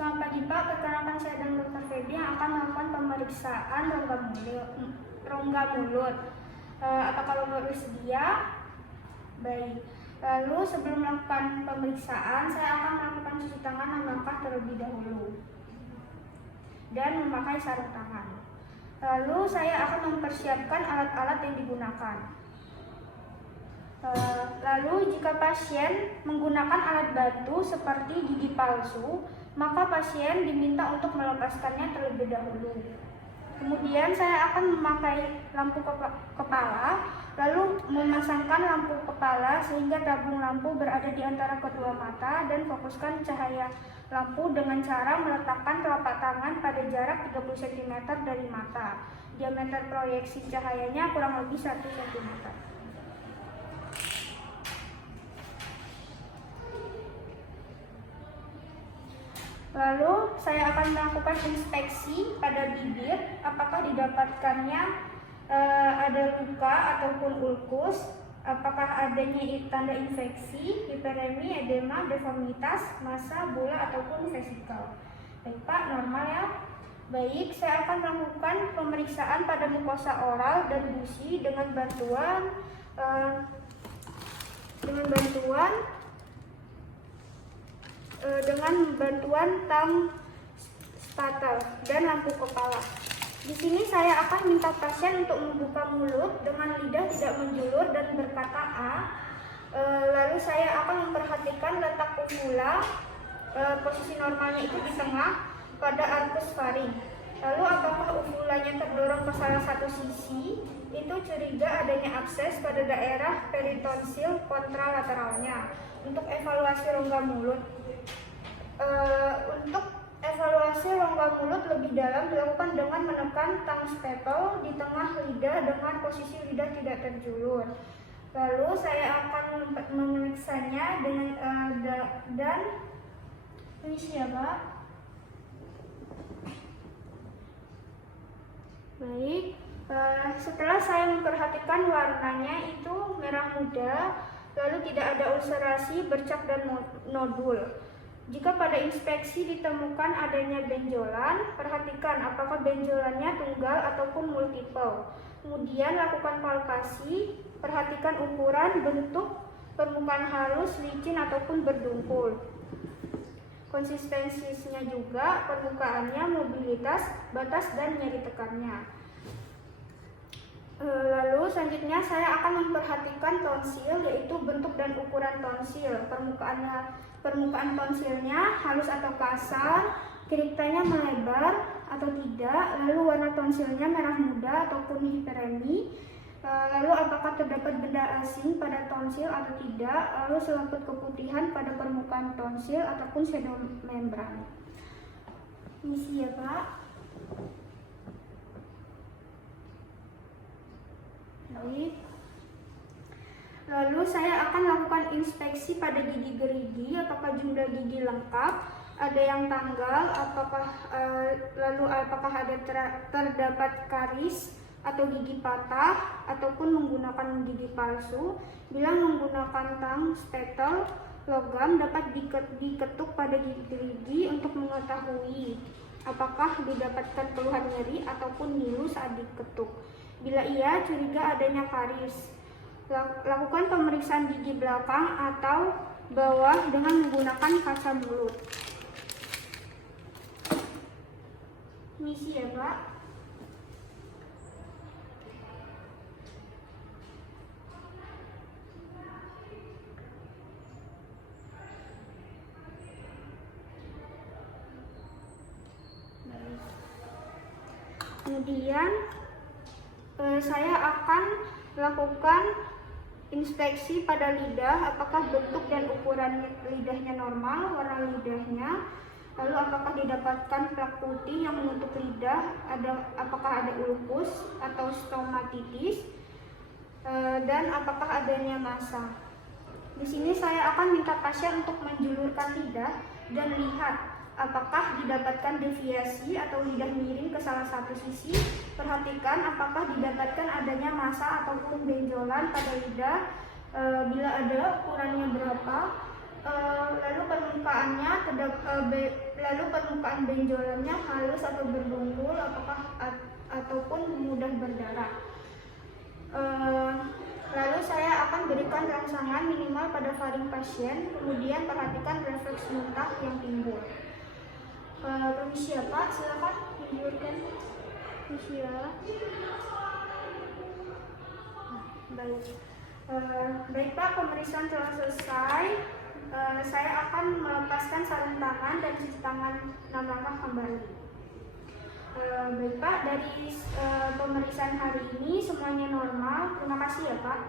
Selamat pagi Pak, perkenalkan saya dan Dr. Feby yang akan melakukan pemeriksaan rongga mulut. Apakah Bapak bersedia? Baik. Lalu sebelum melakukan pemeriksaan, saya akan melakukan cuci tangan dan langkah terlebih dahulu dan memakai sarung tangan. Lalu saya akan mempersiapkan alat-alat yang digunakan. Lalu jika pasien menggunakan alat bantu seperti gigi palsu, maka pasien diminta untuk melepaskannya terlebih dahulu. Kemudian saya akan memakai lampu kepala, lalu memasangkan lampu kepala sehingga tabung lampu berada di antara kedua mata dan fokuskan cahaya lampu dengan cara meletakkan telapak tangan pada jarak 30 cm dari mata. Diameter proyeksi cahayanya kurang lebih 1 cm. Lalu saya akan melakukan inspeksi pada bibir, apakah didapatkannya ada luka ataupun ulkus, apakah adanya tanda infeksi, hiperemi, edema, deformitas, massa, bola ataupun vesikel. Baik Pak, normal ya. Baik, saya akan melakukan pemeriksaan pada mukosa oral dan gusi dengan bantuan tang spatel dan lampu kepala. Di sini saya akan minta pasien untuk membuka mulut dengan lidah tidak menjulur dan berkata A. Lalu saya akan memperhatikan letak uvula, posisi normalnya itu di tengah pada arcus faring. Lalu apakah uvulanya terdorong ke salah satu sisi? Itu curiga adanya abses pada daerah peritonsil kontralateralnya. Untuk evaluasi rongga mulut, lebih dalam dilakukan dengan menekan tang spatel di tengah lidah dengan posisi lidah tidak terjulur. Lalu saya akan memeriksanya dengan dan ini siapa? Baik. Setelah saya memperhatikan warnanya itu merah muda, lalu tidak ada ulcerasi, bercak dan nodul. Jika pada inspeksi ditemukan adanya benjolan, perhatikan apakah benjolannya tunggal ataupun multiple. Kemudian lakukan palpasi, perhatikan ukuran, bentuk, permukaan halus, licin ataupun berdungkul. Konsistensinya juga, permukaannya, mobilitas, batas dan nyeri tekannya. Lalu selanjutnya saya akan memperhatikan tonsil, yaitu bentuk dan ukuran tonsil. Permukaan tonsilnya halus atau kasar, kirikanya melebar atau tidak, lalu warna tonsilnya merah muda ataupun hiperemi, lalu apakah terdapat benda asing pada tonsil atau tidak, lalu selaput keputihan pada permukaan tonsil ataupun pseudomembran. Misi ya Pak. Baik. Lalu saya akan lakukan inspeksi pada gigi gerigi, apakah jumlah gigi lengkap, ada yang tanggal, lalu apakah ada terdapat karis atau gigi patah ataupun menggunakan gigi palsu. Bila menggunakan tang spatel logam dapat diketuk pada gigi gerigi untuk mengetahui apakah didapatkan keluhan nyeri ataupun ngilu saat diketuk. Bila iya, curiga adanya karis. Lakukan pemeriksaan gigi belakang atau bawah dengan menggunakan kaca mulut. Misi ya Pak. Kemudian saya akan lakukan inspeksi pada lidah, apakah bentuk dan ukuran lidahnya normal, warna lidahnya, lalu apakah didapatkan plak putih yang menutup lidah, apakah ada ulkus atau stomatitis, dan apakah adanya massa. Di sini saya akan minta pasien untuk menjulurkan lidah dan lihat apakah didapatkan deviasi atau lidah miring ke salah satu sisi. Perhatikan apakah didapatkan adanya massa ataupun benjolan pada lidah. Bila ada, ukurannya berapa. Lalu permukaannya lalu permukaan benjolannya halus atau berbungkul, ataupun mudah berdarah. Lalu saya akan berikan rangsangan minimal pada faring pasien, kemudian perhatikan refleks muntah yang timbul. Permisi ya Pak, silakan menunjukkan. Permisi ya. Baik. Baik Pak, pemeriksaan telah selesai. Saya akan melepaskan sarung tangan dan cuci tangan 6 langkah kembali. Baik Pak, dari pemeriksaan hari ini semuanya normal. Terima kasih ya Pak.